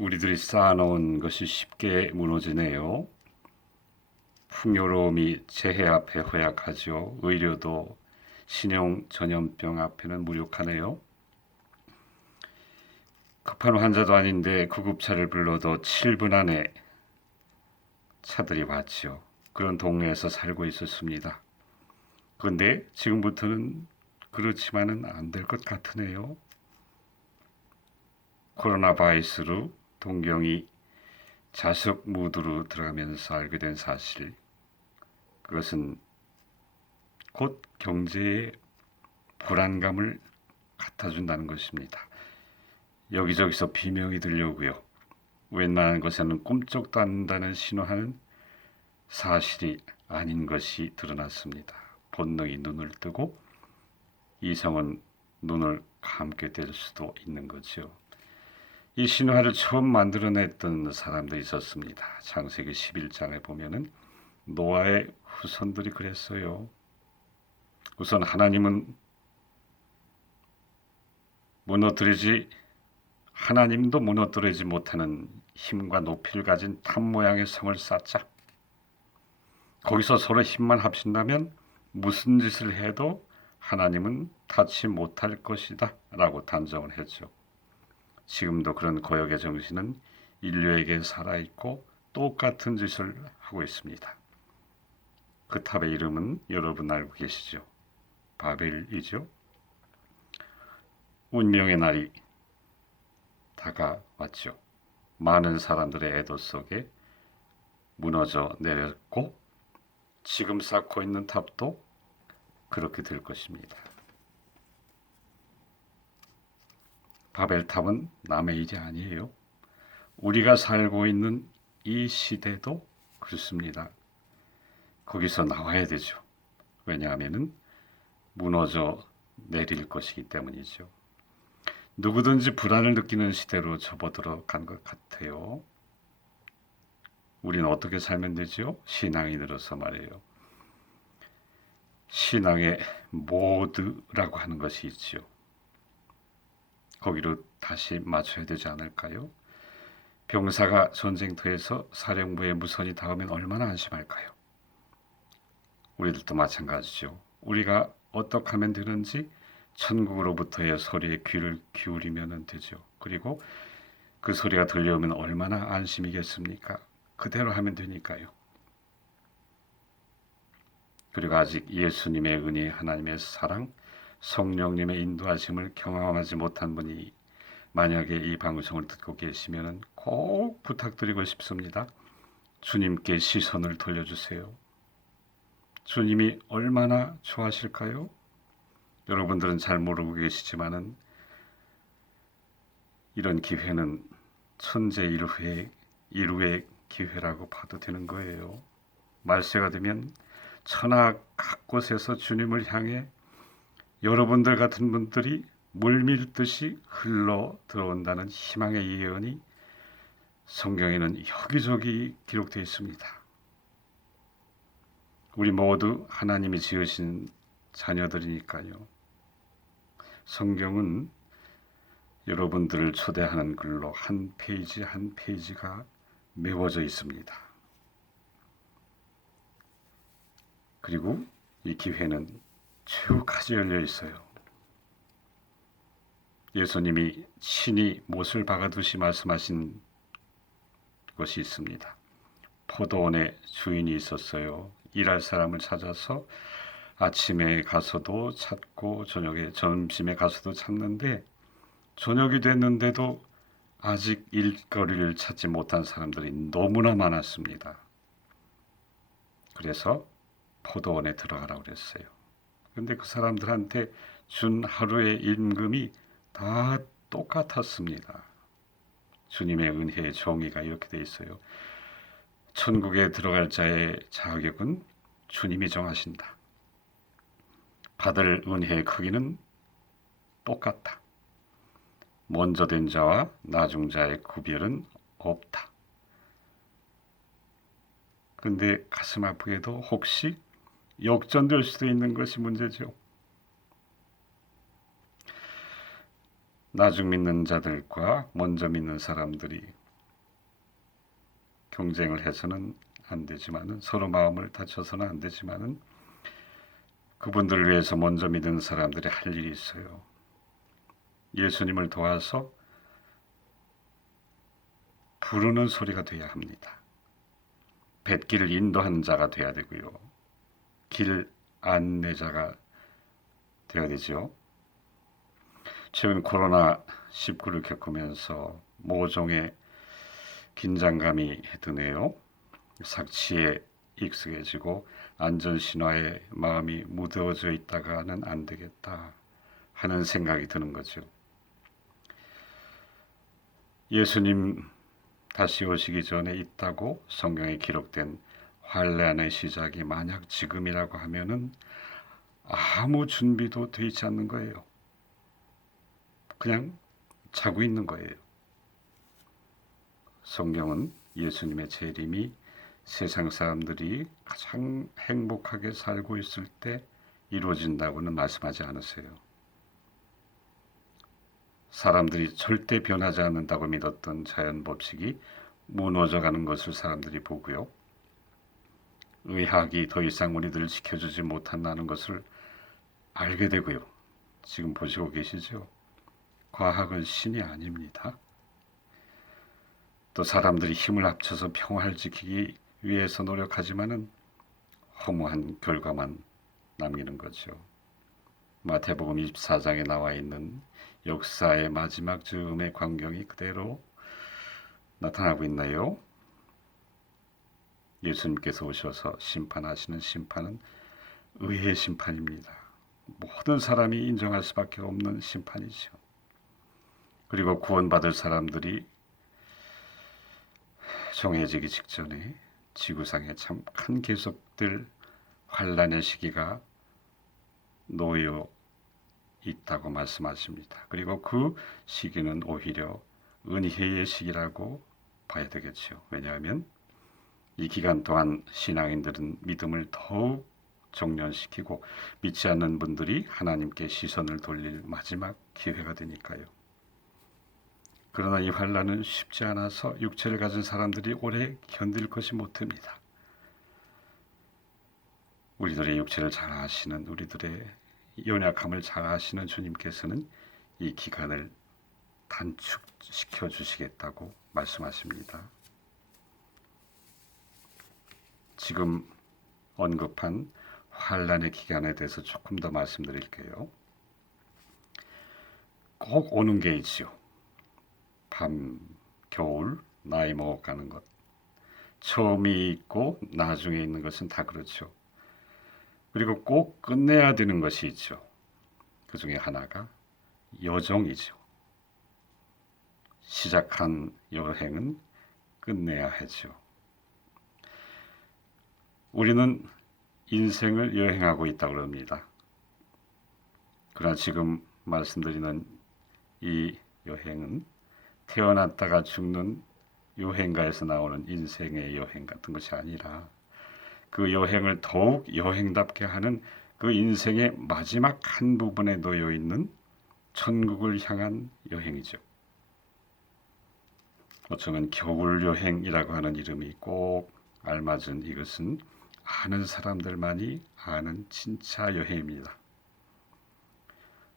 우리들이 쌓아놓은 것이 쉽게 무너지네요. 풍요로움이 재해 앞에 허약하죠. 의료도 신용 전염병 앞에는 무력하네요. 급한 환자도 아닌데 구급차를 불러도 7분 안에 차들이 왔지요. 그런 동네에서 살고 있었습니다. 그런데 지금부터는 그렇지만은 안 될 것 같으네요. 코로나 바이러스로 동경이 자숙 무드로 들어가면서 알게 된 사실, 그것은 곧 경제의 불안감을 갖다준다는 것입니다. 여기저기서 비명이 들려오고요. 웬만한 것에는 꿈쩍도 않는다는 신호하는 사실이 아닌 것이 드러났습니다. 본능이 눈을 뜨고 이성은 눈을 감게 될 수도 있는 거죠. 이 신화를 처음 만들어냈던 사람도 있었습니다. 창세기 11장에 보면은 노아의 후손들이 그랬어요. 우선 하나님도 무너뜨리지 못하는 힘과 높이를 가진 탑 모양의 성을 쌓자. 거기서 서로 힘만 합친다면 무슨 짓을 해도 하나님은 타치 못할 것이다 라고 단정을 했죠. 지금도 그런 고역의 정신은 인류에게 살아있고 똑같은 짓을 하고 있습니다. 그 탑의 이름은 여러분 알고 계시죠? 바벨이죠. 운명의 날이 다가왔죠. 많은 사람들의 애도 속에 무너져 내렸고 지금 쌓고 있는 탑도 그렇게 될 것입니다. 바벨탑은 남의 일이 아니에요. 우리가 살고 있는 이 시대도 그렇습니다. 거기서 나와야 되죠. 왜냐하면 무너져 내릴 것이기 때문이죠. 누구든지 불안을 느끼는 시대로 접어들어 간 것 같아요. 우리는 어떻게 살면 되죠? 신앙인으로서 말이에요. 신앙의 모드라고 하는 것이 있죠. 거기로 다시 맞춰야 되지 않을까요? 병사가 전쟁터에서 사령부의 무선이 닿으면 얼마나 안심할까요? 우리들도 마찬가지죠. 우리가 어떻게 하면 되는지 천국으로부터의 소리에 귀를 기울이면 되죠. 그리고 그 소리가 들려오면 얼마나 안심이겠습니까? 그대로 하면 되니까요. 그리고 아직 예수님의 은혜, 하나님의 사랑, 성령님의 인도하심을 경험하지 못한 분이 만약에 이 방송을 듣고 계시면 꼭 부탁드리고 싶습니다. 주님께 시선을 돌려주세요. 주님이 얼마나 좋아하실까요? 여러분들은 잘 모르고 계시지만은 이런 기회는 천재 일후의 기회라고 봐도 되는 거예요. 말세가 되면 천하 각곳에서 주님을 향해 여러분들 같은 분들이 물밀듯이 흘러 들어온다는 희망의 예언이 성경에는 여기저기 기록되어 있습니다. 우리 모두 하나님이 지으신 자녀들이니까요. 성경은 여러분들을 초대하는 글로 한 페이지 한 페이지가 메워져 있습니다. 그리고 이 기회는 최후까지 열려 있어요. 예수님이 친히 못을 박아두시 말씀하신 것이 있습니다. 포도원에 주인이 있었어요. 일할 사람을 찾아서 아침에 가서도 찾고 점심에 가서도 찾는데 저녁이 됐는데도 아직 일거리를 찾지 못한 사람들이 너무나 많았습니다. 그래서 포도원에 들어가라고 그랬어요. 근데 그 사람들한테 준 하루의 임금이 다 똑같았습니다. 주님의 은혜의 정의가 이렇게 돼 있어요. 천국에 들어갈 자의 자격은 주님이 정하신다. 받을 은혜의 크기는 똑같다. 먼저 된 자와 나중 자의 구별은 없다. 근데 가슴 아프게도 혹시 역전될 수도 있는 것이 문제죠. 나중 믿는 자들과 먼저 믿는 사람들이 경쟁을 해서는 안 되지만은 서로 마음을 다쳐서는 안 되지만은 그분들을 위해서 먼저 믿는 사람들이 할 일이 있어요. 예수님을 도와서 부르는 소리가 돼야 합니다. 뱃길을 인도하는 자가 돼야 되고요. 길 안내자가 되어야 되죠. 최근 코로나19를 겪으면서 모종의 긴장감이 드네요. 삭치에 익숙해지고 안전신화에 마음이 무뎌져 있다가는 안 되겠다 하는 생각이 드는 거죠. 예수님 다시 오시기 전에 있다고 성경에 기록된 환란의 시작이 만약 지금이라고 하면은 아무 준비도 되어 있지 않는 거예요. 그냥 자고 있는 거예요. 성경은 예수님의 재림이 세상 사람들이 가장 행복하게 살고 있을 때 이루어진다고는 말씀하지 않으세요. 사람들이 절대 변하지 않는다고 믿었던 자연 법칙이 무너져가는 것을 사람들이 보고요. 의학이 더 이상 우리들을 지켜주지 못한다는 것을 알게 되고요. 지금 보시고 계시죠? 과학은 신이 아닙니다. 또 사람들이 힘을 합쳐서 평화를 지키기 위해서 노력하지만은 허무한 결과만 남기는 거죠. 마태복음 24장에 나와 있는 역사의 마지막 즈음의 광경이 그대로 나타나고 있나요? 예수님께서 오셔서 심판하시는 심판은 의의 심판입니다. 모든 사람이 인정할 수밖에 없는 심판이죠. 그리고 구원받을 사람들이 정해지기 직전에 지구상에 잠깐 계속될 환란의 시기가 놓여 있다고 말씀하십니다. 그리고 그 시기는 오히려 은혜의 시기라고 봐야 되겠죠. 왜냐하면 이 기간 동안 신앙인들은 믿음을 더욱 정련시키고 믿지 않는 분들이 하나님께 시선을 돌릴 마지막 기회가 되니까요. 그러나 이 환란은 쉽지 않아서 육체를 가진 사람들이 오래 견딜 것이 못합니다. 우리들의 육체를 잘 아시는, 우리들의 연약함을 잘 아시는 주님께서는 이 기간을 단축시켜 주시겠다고 말씀하십니다. 지금 언급한 환란의 기간에 대해서 조금 더 말씀드릴게요. 꼭 오는 게 있죠. 밤, 겨울, 나이 먹어가는 것. 처음이 있고 나중에 있는 것은 다 그렇죠. 그리고 꼭 끝내야 되는 것이 있죠. 그 중에 하나가 여정이죠. 시작한 여행은 끝내야 하죠. 우리는 인생을 여행하고 있다고 합니다. 그러나 지금 말씀드리는 이 여행은 태어났다가 죽는 여행가에서 나오는 인생의 여행 같은 것이 아니라 그 여행을 더욱 여행답게 하는 그 인생의 마지막 한 부분에 놓여 있는 천국을 향한 여행이죠. 어쩌면 겨울 여행이라고 하는 이름이 꼭 알맞은 이것은 아는 사람들만이 아는 진짜 여행입니다.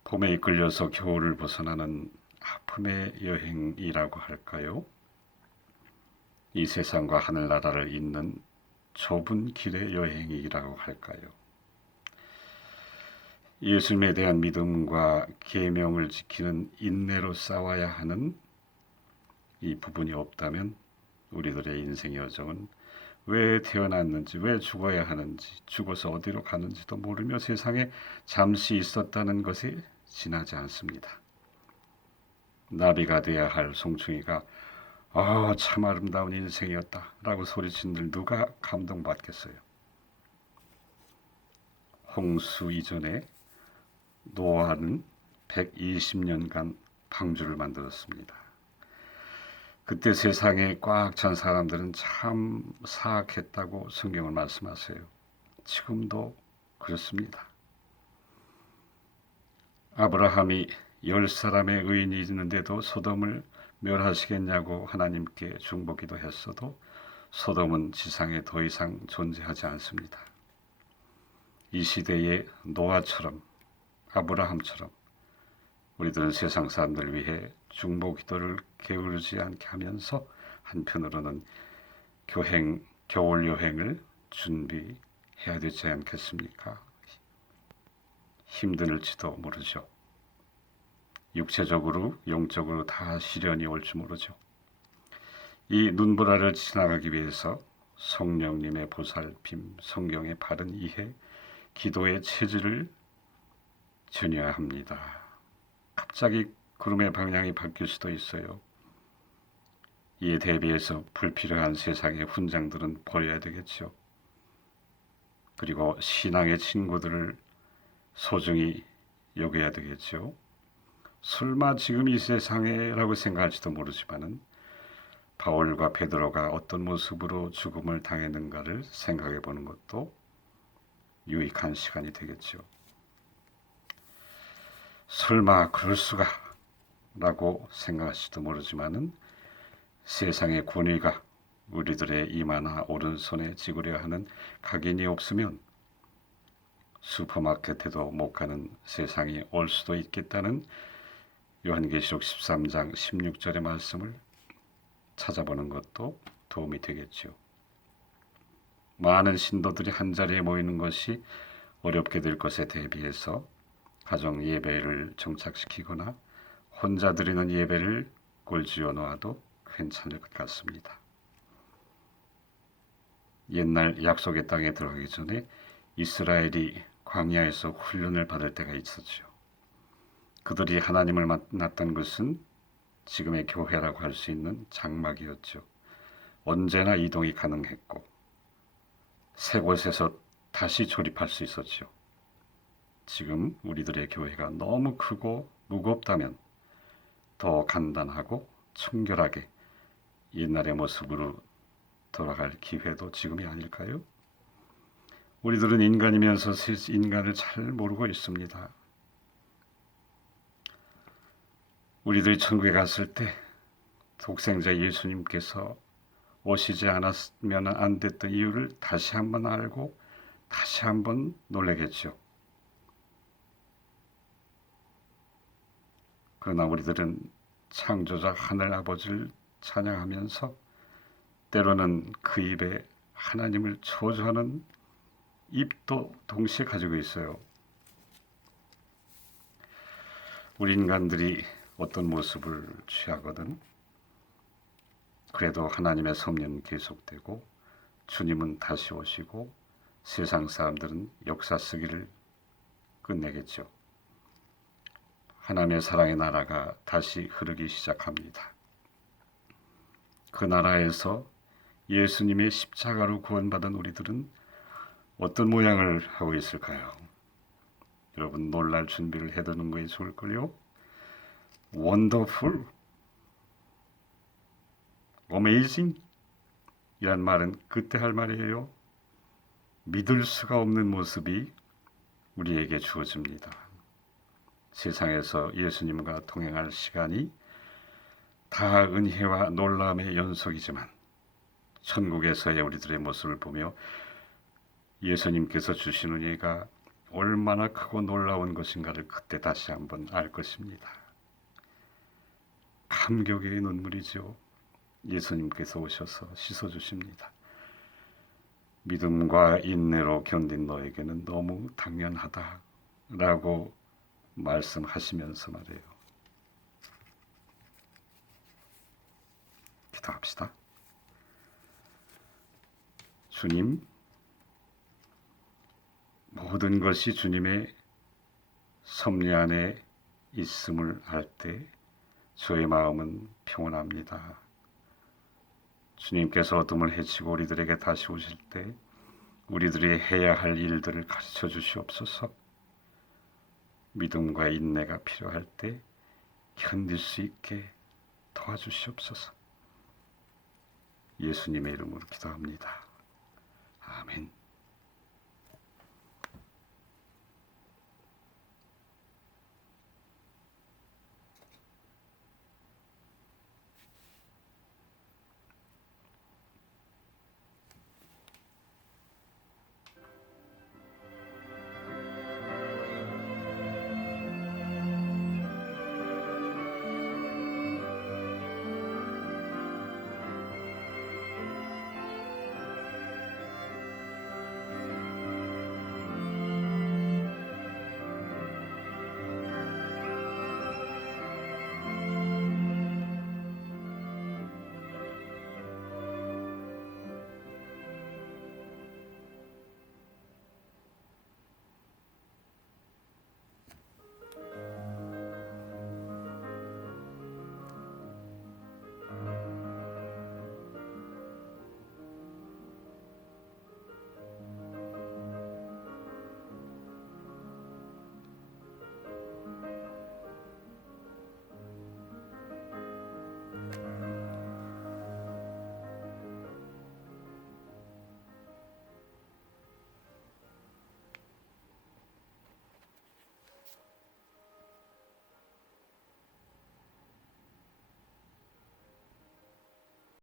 봄에 이끌려서 겨울을 벗어나는 아픔의 여행이라고 할까요? 이 세상과 하늘나라를 잇는 좁은 길의 여행이라고 할까요? 예수님에 대한 믿음과 계명을 지키는 인내로 싸워야 하는 이 부분이 없다면 우리들의 인생 여정은 왜 태어났는지, 왜 죽어야 하는지, 죽어서 어디로 가는지도 모르며 세상에 잠시 있었다는 것에 지나지 않습니다. 나비가 돼야 할 송충이가 참 아름다운 인생이었다 라고 소리친들 누가 감동받겠어요. 홍수 이전에 노아는 120년간 방주를 만들었습니다. 그때 세상에 꽉 찬 사람들은 참 사악했다고 성경을 말씀하세요. 지금도 그렇습니다. 아브라함이 10사람의 의인이 있는데도 소돔을 멸하시겠냐고 하나님께 중보기도 했어도 소돔은 지상에 더 이상 존재하지 않습니다. 이 시대의 노아처럼, 아브라함처럼 우리들은 세상 사람들 위해 중보 기도를 게으르지 않게 하면서 한편으로는 겨울 여행을 준비해야 되지 않겠습니까? 힘들지도 모르죠. 육체적으로, 영적으로 다 시련이 올지 모르죠. 이 눈보라를 지나가기 위해서 성령님의 보살핌, 성경의 바른 이해, 기도의 체질을 전해야 합니다. 갑자기 구름의 방향이 바뀔 수도 있어요. 이에 대비해서 불필요한 세상의 훈장들은 버려야 되겠죠. 그리고 신앙의 친구들을 소중히 여겨야 되겠죠. 설마 지금 이 세상에라고 생각할지도 모르지만은 바울과 베드로가 어떤 모습으로 죽음을 당했는가를 생각해 보는 것도 유익한 시간이 되겠죠. 설마 그럴 수가 라고 생각할지도 모르지만은 세상의 권위가 우리들의 이마나 오른손에 쥐구려 하는 각인이 없으면 슈퍼마켓에도 못 가는 세상이 올 수도 있겠다는 요한계시록 13장 16절의 말씀을 찾아보는 것도 도움이 되겠죠. 많은 신도들이 한자리에 모이는 것이 어렵게 될 것에 대비해서 가정 예배를 정착시키거나 혼자 드리는 예배를 꼴지어 놓아도 괜찮을 것 같습니다. 옛날 약속의 땅에 들어가기 전에 이스라엘이 광야에서 훈련을 받을 때가 있었죠. 그들이 하나님을 만났던 것은 지금의 교회라고 할 수 있는 장막이었죠. 언제나 이동이 가능했고 새 곳에서 다시 조립할 수 있었죠. 지금 우리들의 교회가 너무 크고 무겁다면 더 간단하고 청결하게 옛날의 모습으로 돌아갈 기회도 지금이 아닐까요? 우리들은 인간이면서 인간을 잘 모르고 있습니다. 우리들이 천국에 갔을 때 독생자 예수님께서 오시지 않았으면 안 됐던 이유를 다시 한번 알고 다시 한번 놀라겠죠. 그러나 우리들은 창조자 하늘 아버지를 찬양하면서 때로는 그 입에 하나님을 저주하는 입도 동시에 가지고 있어요. 우리 인간들이 어떤 모습을 취하거든 그래도 하나님의 섭리는 계속되고 주님은 다시 오시고 세상 사람들은 역사 쓰기를 끝내겠죠. 하나님의 사랑의 나라가 다시 흐르기 시작합니다. 그 나라에서 예수님의 십자가로 구원받은 우리들은 어떤 모양을 하고 있을까요? 여러분 놀랄 준비를 해두는 것이 좋을걸요? 원더풀, 어메이징 이란 말은 그때 할 말이에요. 믿을 수가 없는 모습이 우리에게 주어집니다. 세상에서 예수님과 동행할 시간이 다 은혜와 놀라움의 연속이지만 천국에서의 우리들의 모습을 보며 예수님께서 주신 은혜가 얼마나 크고 놀라운 것인가를 그때 다시 한번 알 것입니다. 감격의 눈물이죠. 예수님께서 오셔서 씻어주십니다. 믿음과 인내로 견딘 너에게는 너무 당연하다라고 말씀하시면서 말해요. 기도합시다. 주님, 모든 것이 주님의 섭리 안에 있음을 알 때 저의 마음은 평온합니다. 주님께서 어둠을 헤치고 우리들에게 다시 오실 때 우리들이 해야 할 일들을 가르쳐 주시옵소서. 믿음과 인내가 필요할 때 견딜 수 있게 도와주시옵소서. 예수님의 이름으로 기도합니다. 아멘.